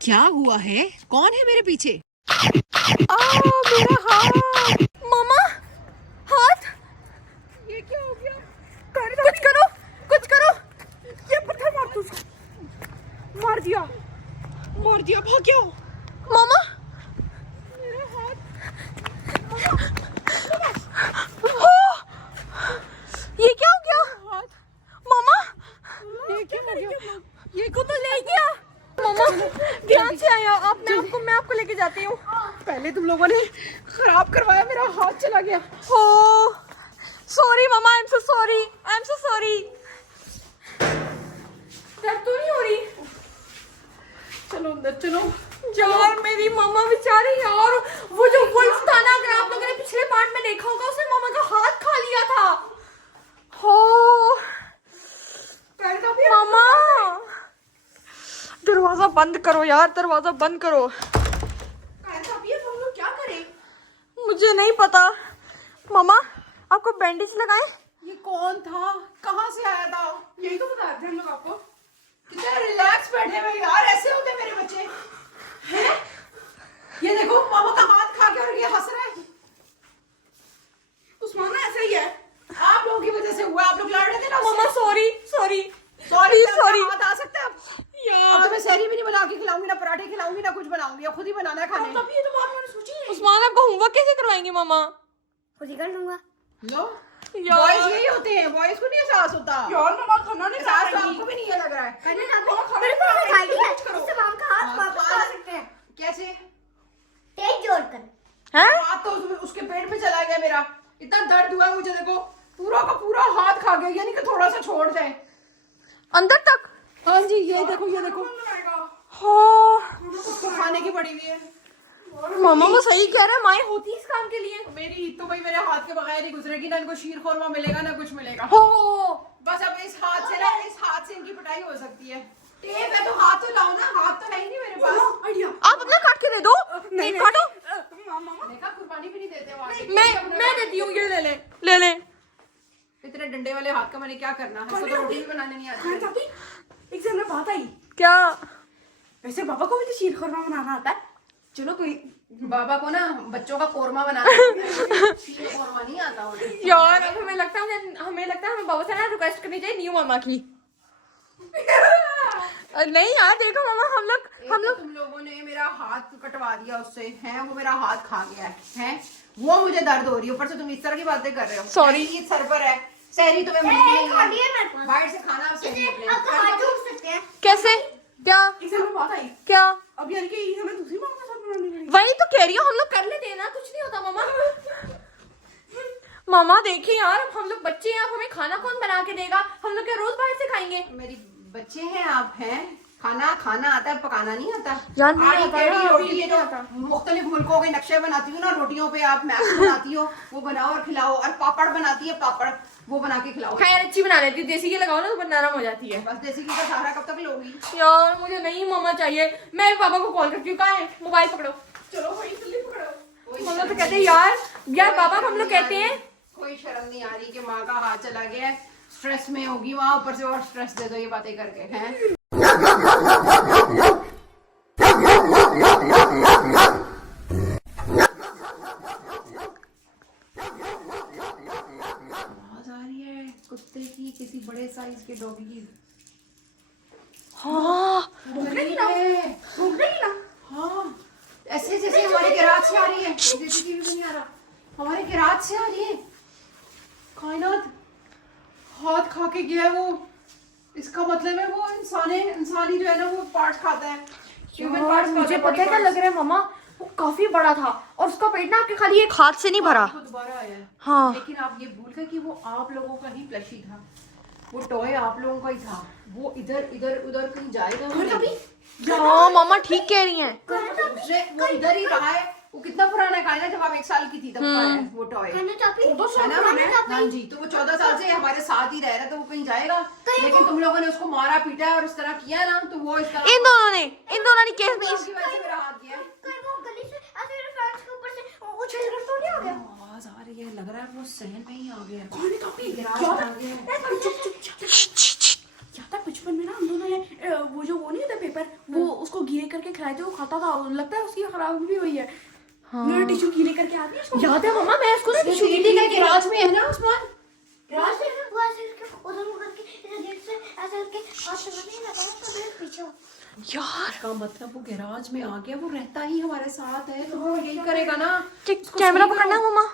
क्या हुआ है? कौन है मेरे पीछे? मेरा हाथ। मामा, हाथ। ये क्या हो गया? कुछ करो, कुछ करो। ये पत्थर मार तू। मार दिया, मार दिया। भाग गया मामा, मेरा हाथ। ये क्या हो गया? हाथ। मामा, ये क्या हो गया? ये को तो ले गया। मामा, ध्यान से आया आप। मैं आपको लेके जाती हूँ। पहले तुम लोगों ने खराब करवाया, मेरा हाथ चला गया। हो, sorry mama, I am so sorry, I am so sorry. दर्द तो नहीं हो रही? चलो अंदर चलो। यार मेरी मम्मा बेचारी यार, वो जो वुल्फ था ना, अगर आप लोगों ने पिछले पार्ट में देखा होगा, उसने मम्मा का हाथ खा लिया था। हो मामा, दरवाजा बंद करो यार, दरवाजा बंद करो। हम लोग क्या करें? मुझे नहीं पता। मामा, आपको बैंडेज लगाए? ये कौन था? कहाँ से आया था? यही तो बता रहे थे हम लोग आपको। कितना रिलैक्स बैठे हुए यार, ऐसे होते मेरे बच्चे हैं। ये देखो मामा का हाथ खा के और ये हंस रहा है। उस्मान ऐसा ही है, आप लोगों की वजह से हुआ। आप लोग लड़ रहे थे ना। मामा सॉरी, सॉरी, सॉरी सॉरी हाथ आ सकता है अब यार। तो मैं सहरी भी नहीं बना के खिलाऊंगी, ना पराठे खिलाऊंगी, ना कुछ बनाऊंगी। अब खुद ही बनाना है खाने। तब ये तो बात मैंने सोची है। उस्मान, आपका होमवर्क कैसे करवाएंगे मामा? खुद ही कर लूंगा। लो, यार बॉयज यही होते हैं, बॉयज को नहीं एहसास होता। यार मामा खाना नहीं खा एहसास तो रही। आपको भी नहीं है लग रहा है। मेरे को सिखाई है, इससे माम का हाथ वापस खा सकते हैं। कैसे? तेज जोड़कर। हैं? हाथ तो उसके पेट में चला गया मेरा। इतना दर्द हुआ मुझे, देखो पूरा का पूरा हाथ खा गया। यानी कि थोड़ा सा छोड़ जाए अंदर तक? हाँ जी, ये देखो ये देखो। हाँ उसको खाने की पड़ी हुई है। मामा वो सही कह रहे हैं, माएँ होती इस काम के लिए। मेरी ईद तो भाई मेरे हाथ के बगैर ही गुजरेगी। ना इनको शीर खोरमा मिलेगा ना कुछ मिलेगा। हो बस अब इस हाथ से ना, इस हाथ से इनकी पिटाई हो सकती है। टेप है तो हाथ तो लाओ ना। हाथ तो है ही नहीं मेरे पास। आप अपना काट के दे दो। नहीं, काटो। देखा, कुर्बानी भी नहीं देते वो आगे। मैं देती हूँ, ये ले ले, ले ले। इतने डंडे वाले हाथ का मैंने क्या करना है? इसको तो रोटी भी बनाने नहीं आती। एक समय बात आई, क्या? वैसे पापा को भी तो शीर खोरमा बनाना आता है। चलो कोई, बाबा को ना बच्चों का कोरमा बनाना है। शीर कोरमा नहीं आता उन्हें। यार अब हमें लगता है हमें बाबा से ना रिक्वेस्ट करनी चाहिए न्यू मामा की। नहीं यार देखो मामा, हम लोग तुम लोगों ने मेरा हाथ कटवा दिया उससे, हैं? वो मेरा हाथ खा गया है, हैं? वो मुझे दर्द हो रही है, ऊपर से तुम इस तरह की बातें कर रहे हो। Sorry. ईद सर पर है, सहरी तुम्हें मिलनी नहीं खाली है। है मेरे पास। बाहर से खाना आप सही आपका हाथ जोड़ सकते हैं। कैसे? क्या एक समय बात आई, क्या? अब यानी कि हमें दूसरी माम के साथ बनानी पड़ेगी। वही तो कह रही हूँ, हम लोग कर लेते हैं ना, कुछ नहीं होता मामा। मामा देखिए यार, हम लोग बच्चे हैं, अब हमें खाना कौन बना के देगा? हम लोग क्या रोज बाहर से खाएंगे? मेरी बच्चे हैं आप, हैं? खाना आता है, पकाना नहीं आता। यार नहीं आड़ी आता टेढ़ी यार, रोटी, अभी ये नहीं जो आता। मुख्तलिफ मुल्कों के नक्शे बनाती हो ना रोटियों पे, आप मैप बनाती हो, वो बनाओ और खिलाओ। और पापड़ बनाती है, पापड़ वो बना के खिलाओ। हाँ यार अच्छी बना लेती, देसी घी लगाओ ना तो नरम हो जाती है। बस देसी घी का सहारा कब तक लोगी? यार मुझे नहीं मामा चाहिए, मैं पापा को कॉल करती हूँ। कहाँ है मोबाइल? पकड़ो। चलो भाई जल्दी पकड़ो। हम लोग तो कहते हैं यार पापा, हम लोग कहते हैं कोई शर्म नहीं आ रही कि माँ का हाथ चला गया है, स्ट्रेस में होगी वहाँ, ऊपर से और स्ट्रेस दे दो ये बातें करके, हैं? आवाज आ रही है कुत्ते की, किसी बड़े साइज के डॉगी की। हाँ भूखने ना। हाँ, ऐसे जैसे हमारे किरात से आ रही है। टीवी में नहीं आ रहा, हमारे किरात से आ रही है। कायनात हाथ खा के गया है वो। इसका मतलब है वो इंसानी जो है ना, वो पार्ट्स खाता है। Human parts. मुझे पता है क्या लग रहा है मामा, वो काफी बड़ा था और उसका पेट ना आपके खाली एक हाथ से नहीं भरा। दोबारा आया है। हाँ लेकिन आप ये भूल गए कि वो आप लोगों का ही प्लशी था। वो टॉय आप लोगों का ही था। वो इधर उधर कहीं जाएगा। हाँ मामा ठीक कह रही हैं। वो इधर ही रहा है। वो कितना पुराना है कायना, जब आप 1 साल की थी तब का है वो टॉय, है ना? हाँ जी, तो वो 14 साल से हमारे साथ ही रह रहा है, तो वो कहीं जाएगा। लेकिन तुम लोगों ने उसको मारा पीटा है और इस तरह किया ना, तो वो इस तरह इन दोनों ने केस में उसकी वजह से मेरा हाथ गया है। आवाज आ रही है, लग रहा है वो सहन में ही आ गया है। गिराज आ गया है। पता है बचपन में ना हम दोनों ने वो नहीं होता पेपर, वो उसको गीले करके खिलाए थे, वो खाता था, लगता है उसकी खराब भी हुई है। मेरा टिश्यू गीले करके आती है उसको, याद है मम्मा, मैं उसको टिश्यू गीले करके गैराज में है ना उस्मान, राज में वो ऐसे करके उधर मुड़ करके इधर गेट से ऐसे करके हाथ से नहीं लगाया तो मेरे पीछे यार का मतलब वो गैराज में आ गया, वो रहता ही हमारे साथ है तो वो यही करेगा ना। कैमरा पकड़ना मम्मा,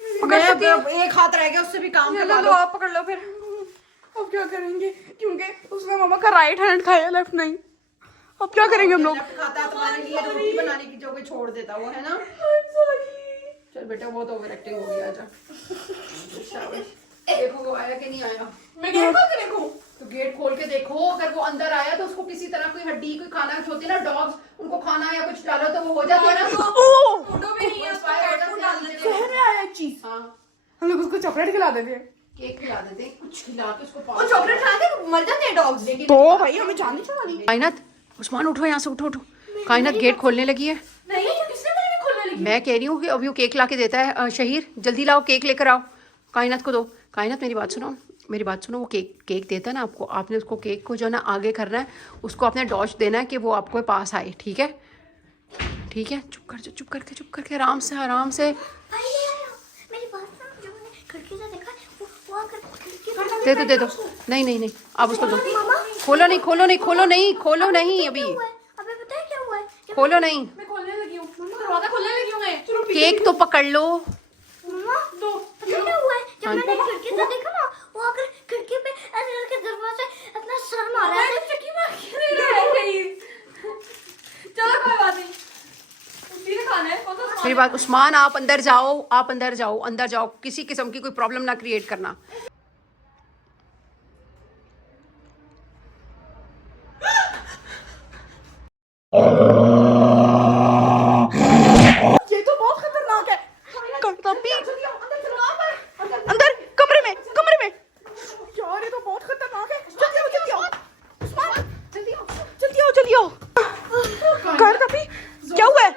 एक हाथ रह गया, उससे भी काम करवा लो। आप पकड़ लो फिर। अब क्या करेंगे, क्योंकि उसने मम्मा का राइट हैंड खाया, लेफ्ट नहीं। अब क्या करेंगे हम लोग? खाता है तुम्हारे लिए रोटी बनाने की जगह छोड़ देता वो, है ना। चल बेटा बहुत ओवर एक्टिंग हो गई, आजा। देखो वो आया कि नहीं आया। मैं गेट खोल के देखूं? तो गेट खोल के देखो, अगर वो अंदर आया तो उसको किसी तरह कोई हड्डी, कोई खाना होती है ना, डॉग्स उनको खाना या कुछ डालो तो वो हो जाता है ना। फोटो भी नहीं है उसका, पेट फूड डाल देते हैं। शहर में आया एक चीज, हाँ हम लोग उसको चॉकलेट खिला देते हैं, केक खिला देते हैं, कुछ खिला के उसको वो चॉकलेट खाते मर जाते हैं डॉग्स। लेकिन तो भाई हमें जान नहीं चला। कायनात, उस्मान उठो यहाँ से, उठो उठो। कायनात गेट खोलने लगी है। नहीं किसने तेरे खोलने लगी? मैं कह रही हूँ कि अभी वो केक ला के देता है। शहीर जल्दी लाओ, केक लेकर आओ, कायनात को दो। कायनात मेरी बात सुनो, मेरी बात सुनो, वो केक देता है ना आपको, आपने उसको केक को जो है ना आगे करना है, उसको आपने डॉज देना है कि वो आपको पास आए, ठीक है? ठीक है, चुप कर जाओ, चुप करके आराम से भाई ये आया मेरी बात सुन, जो मैंने खिड़की से देखा वो आकर खिड़की दे दो। नहीं आप उसको दो। खोलो नहीं अभी, अबे पता है क्या हुआ है? खोलो नहीं, मैं खोलने लगी हूँ, दरवाजा खोलने लगी हूँ मैं। केक तो पकड़ लो। मम्मा दो पता है क्या हुआ है? जब मैंने खिड़की से देखा ना, वो आकर खिड़की पे ऐसे करके दरवाजे इतना सर मारा है। चक्की मार के चलो कोई बात नहीं, सीधे खाना है। कौन सा मेरी बात, उस्मान आप अंदर जाओ, किसी किस्म की कोई प्रॉब्लम ना क्रिएट करना। ये तो बहुत खतरनाक है। अंदर कमरे में यार, ये तो बहुत खतरनाक है। जल्दी आओ उस्मान, जल्दी आओ। कर कभी क्या हुआ है?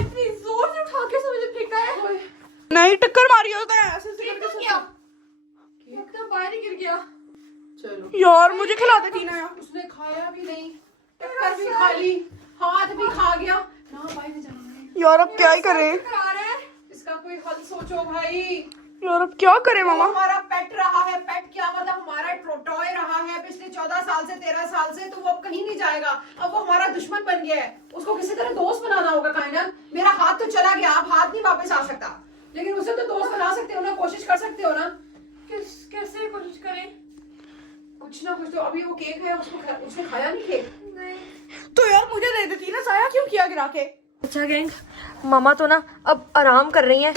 इतनी जोर से उठा के मुझे फेंका है। नहीं टक्कर मारी है उसने, ऐसे करके एकदम बाहर ही गिर गया। चलो यार मुझे खिला दे टीना यार। उसने खाया भी नहीं, टक्कर भी खा ली, हाथ भी खा गया ना। भाई में जाना है यार अब क्या ही करें? इसका कोई हल सोचो भाई। यार अब क्या करें वो मामा? हमारा पेट रहा है, पेट क्या मतलब हमारा टॉय रहा है पिछले 14 साल से 13 साल से, तो वो अब कहीं नहीं जाएगा। अब वो हमारा दुश्मन बन गया है, उसको किसी तरह दोस्त बनाना होगा। कायनात, मेरा हाथ तो चला गया, आप हाथ नहीं वापस आ सकता, लेकिन उसे तो दोस्त बना सकते हो ना, कोशिश कर सकते हो ना। कैसे कोशिश करें? कुछ ना कुछ तो। अभी वो केक है, उसने खाया नहीं केक। तो यार मुझे दे देती ना, साया क्यों किया गिरा के? अच्छा गैंग, मामा तो ना अब आराम कर रही हैं,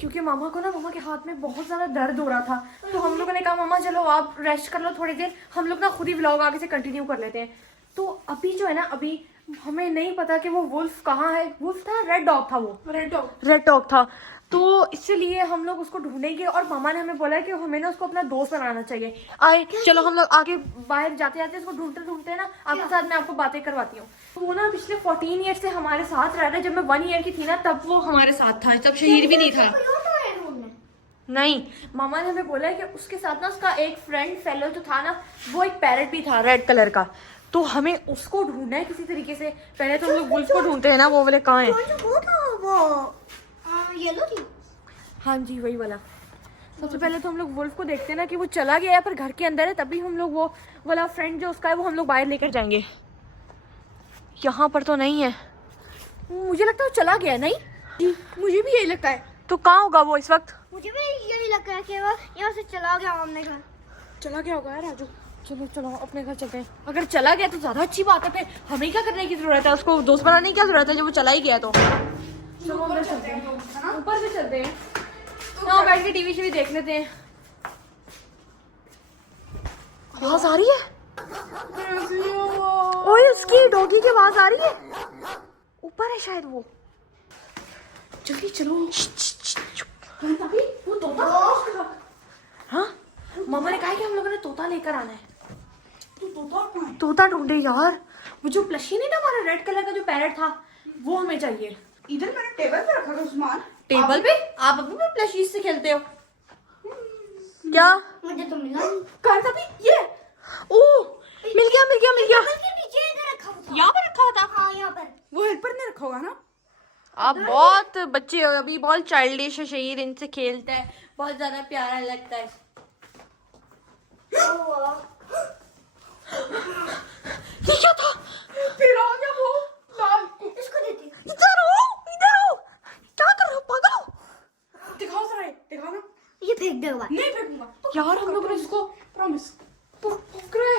क्योंकि मामा को ना मामा के हाथ में बहुत ज़्यादा दर्द हो रहा था। तो हम लोगों ने कहा मामा चलो आप रेस्ट कर लो थोड़ी देर, हम लोग ना खुद ही व्लॉग आगे से कंटिन्यू कर लेते हैं। तो अभी जो है ना, अभी हमें नहीं पता कि वो वुल्फ कहाँ है। वुल्फ था, रेड डॉग था, वो रेड डॉग था। तो इसलिए हम लोग उसको ढूंढेंगे, और मामा ने हमें बोला है कि हमें ना उसको अपना दोस्त बनाना चाहिए। आए चलो हम लोग आगे बाहर जाते जाते उसको ढूंढते ना आपके साथ मैं आपको बातें करवाती हूँ। वो ना पिछले 14 ईयर से हमारे साथ रह रहा है। जब मैं 1 ईयर की थी ना, तब वो हमारे साथ था, तब शहीर भी नहीं था। नहीं, मामा ने हमें बोला है कि उसके साथ ना उसका एक फ्रेंड फेलो जो था ना, वो एक पैरट भी था रेड कलर का। तो हमें उसको ढूंढना है किसी तरीके से। पहले तो हम लोग वुल्फ को ढूंढते हैं ना, वो वाले कहाँ है? येलो थी। हाँ जी वही वाला। सबसे पहले तो हम लोग वुल्फ को देखते हैं ना कि वो चला गया है, पर घर के अंदर है, तभी हम लोग वो वाला फ्रेंड जो उसका है वो हम लोग बाहर लेकर जाएंगे। यहाँ पर तो नहीं है, मुझे लगता है वो चला गया। नहीं जी, मुझे भी यही लगता है। तो कहाँ होगा वो इस वक्त? मुझे भी यही लग रहा है कि वो यहाँ से चला गया अपने घर। चला गया होगा यार राजू। चलो अपने घर चलते हैं। अगर चला गया तो ज्यादा अच्छी बात है, फिर हमें क्या करने की जरूरत है, उसको दोस्त बनाने की क्या जरूरत है जब वो चला ही गया। तो चलो अंदर चलते हैं, ऊपर भी चलते हैं, वहाँ बैठ के टीवी देख लेते हैं। आवाज आ रही है, ओए उसकी डॉगी की आवाज आ रही है, ऊपर है शायद वो। जल्दी चलो। वो तोता, हाँ मामा ने कहा है कि हम लोगों ने तोता लेकर आना है। तोता ढूंढे यार। वो जो प्लशी नहीं ना, हमारा रेड कलर का जो पैरेट था, वो हमें चाहिए। इधर मैंने टेबल पे रखा था उस्मान। टेबल पे? आप अभी भी प्लशीज से खेलते हो? क्या? मुझे तो मिला नहीं। कहाँ था भी ये? ओह, मिल गया मिल गया मिल गया। टेबल के नीचे इधर रखा हुआ था। यहाँ पर रखा हुआ था। हाँ यहाँ पर। वो हेल्पर ने रखा होगा ना? आप बहुत बच्चे हो अभी, बहुत चाइल्डिश है शहीर, इनसे खेलता है, बहुत ज्यादा प्यारा लगता है। ये क्या था? फिर आ गया वो लाल। इसको देती हूँ। इधर आओ, इधर आओ। क्या कर रहे हो, पागल हो? दिखाओ जरा, दिखाओ ना। ये फेंक दे हुआ। नहीं फेंकूंगा यार हम लोग ने इसको प्रॉमिस। पकड़ रहे,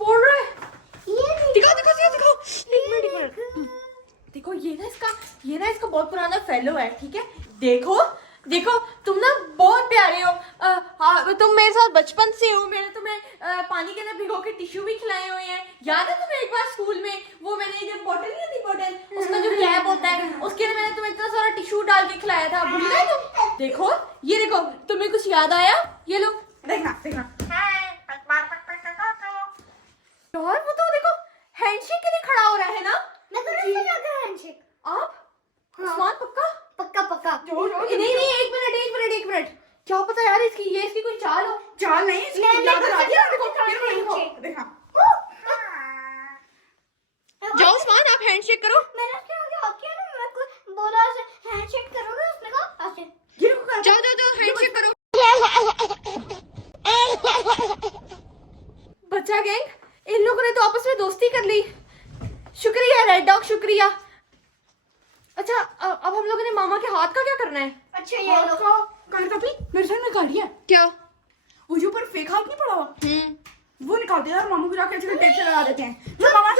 बोल रहे। ये दिखाओ दिखाओ दिखाओ दिखाओ। एक मिनट। देखो ये ना इसका बहुत पुराना फेलो है, ठीक है? देखो देखो तुम ना बहुत प्यारे हो। हाँ, तुम मेरे साथ बचपन से हो। मैंने तुम्हें पानी के अंदर भिगो के टिश्यू भी खिलाए हुए हैं। याद है तुम्हें एक बार स्कूल में वो मैंने जब बोतल नहीं थी, बोतल उसका जो कैप होता है उसके अंदर मैंने तुम्हें इतना सारा टिश्यू डाल के खिलाया था, भूल गए तुम? देखो ये देखो, तुम्हें कुछ याद आया? ये लो देखना देखना। यार वो तो देखो हैंडशेक के लिए खड़ा हो रहा है ना। मैं तो नहीं जाकर हैंडशेक। आप हाँ। उस्मान पक्का? पक्का पक्का। नहीं एक मिनट क्या पता यार, ये इसकी कोई चाल हो। चाल नहीं, इसकी नहीं, याद नहीं, आ गया। नहीं, देखो नहीं, फिर देखो, नहीं, देखा। जाओ उस्मान, आप हैंडशेक करो। मैंने उसके आगे हाथ किया ना, मैं को बोला ऐसे हैंडशेक करो ना, उसने कहा ऐसे। ये देखो कर। जाओ हैंडशेक करो। बच्चा गैंग, इन लोगों ने तो आपस में दोस्ती कर ली। शुक्रिया रेड डॉग, शुक्रिया। अच्छा अब हम लोगों ने मामा के हाथ का क्या करना है? अच्छा ये लो। कल का भी मेरे साथ में गाड़ी है। क्या? वो जो ऊपर फेक हाथ नहीं पड़ा हुआ, वो निकाल दे यार, मामू को जाके अच्छे टेप से लगा देते हैं। जो मामा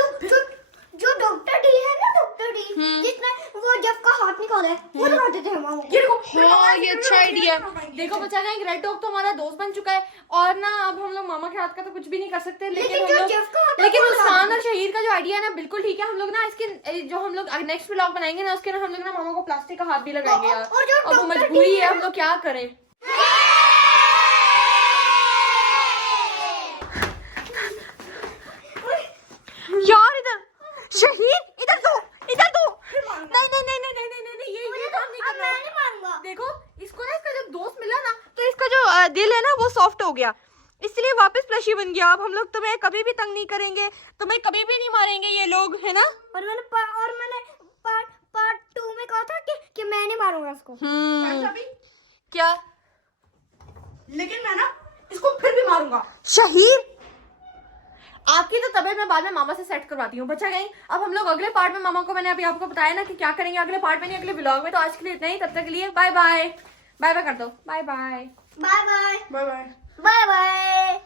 जो डॉक्टर डी है ना, डॉक्टर डी जिसने वो जब का हाथ निकाला है वो लगा देते हैं मामू को। ये देखो। हाँ ये अच्छा आइडिया। देखो बच्चा गैंग, रेड डॉग तो हमारा दोस्त बन चुका है और ना अब हम लोग मामा के हाथ का तो कुछ भी नहीं कर सकते, लेकिन जो जेफ का हाथ है, लेकिन वो लगा उस्मान और शहीर का जो आइडिया है ना बिल्कुल ठीक है। हम लोग ना इसके जो हम लोग नेक्स्ट व्लॉग बनाएंगे ना उसके ना हम लोग ना मामा को प्लास्टिक का हाथ भी लगाएंगे यार। और जो अब वो डॉक्टर मजबूरी डी है, हम लोग क्या करें। यार इधर शहीद, इधर दो नहीं ये काम नहीं अब करना मैं है। नहीं मारूंगा। देखो इसको ना, इसका जब दोस्त मिला ना तो इसका जो दिल है ना वो सॉफ्ट हो गया, इसलिए वापस प्लशी बन गया। अब हम लोग तुम्हें कभी भी तंग नहीं करेंगे, तुम्हें कभी भी नहीं मारेंगे ये लोग, है ना? और मैंने पार्ट 2 में कहा था कि मैं नहीं मारूंगा उसको। अच्छा भी, क्या? लेकिन मैं ना इसको फिर भी मारूंगा। शहीद, आपकी तो तबीयत मैं बाद में मामा से सेट करवाती हूँ। बच्चा गई, अब हम लोग अगले पार्ट में मामा को मैंने अभी आपको बताया ना कि क्या करेंगे अगले पार्ट में, नहीं अगले व्लॉग में। तो आज के लिए इतना ही, तब तक के लिए बाय बाय। बाय बाय कर दो, bye bye bye bye bye bye. Bye bye.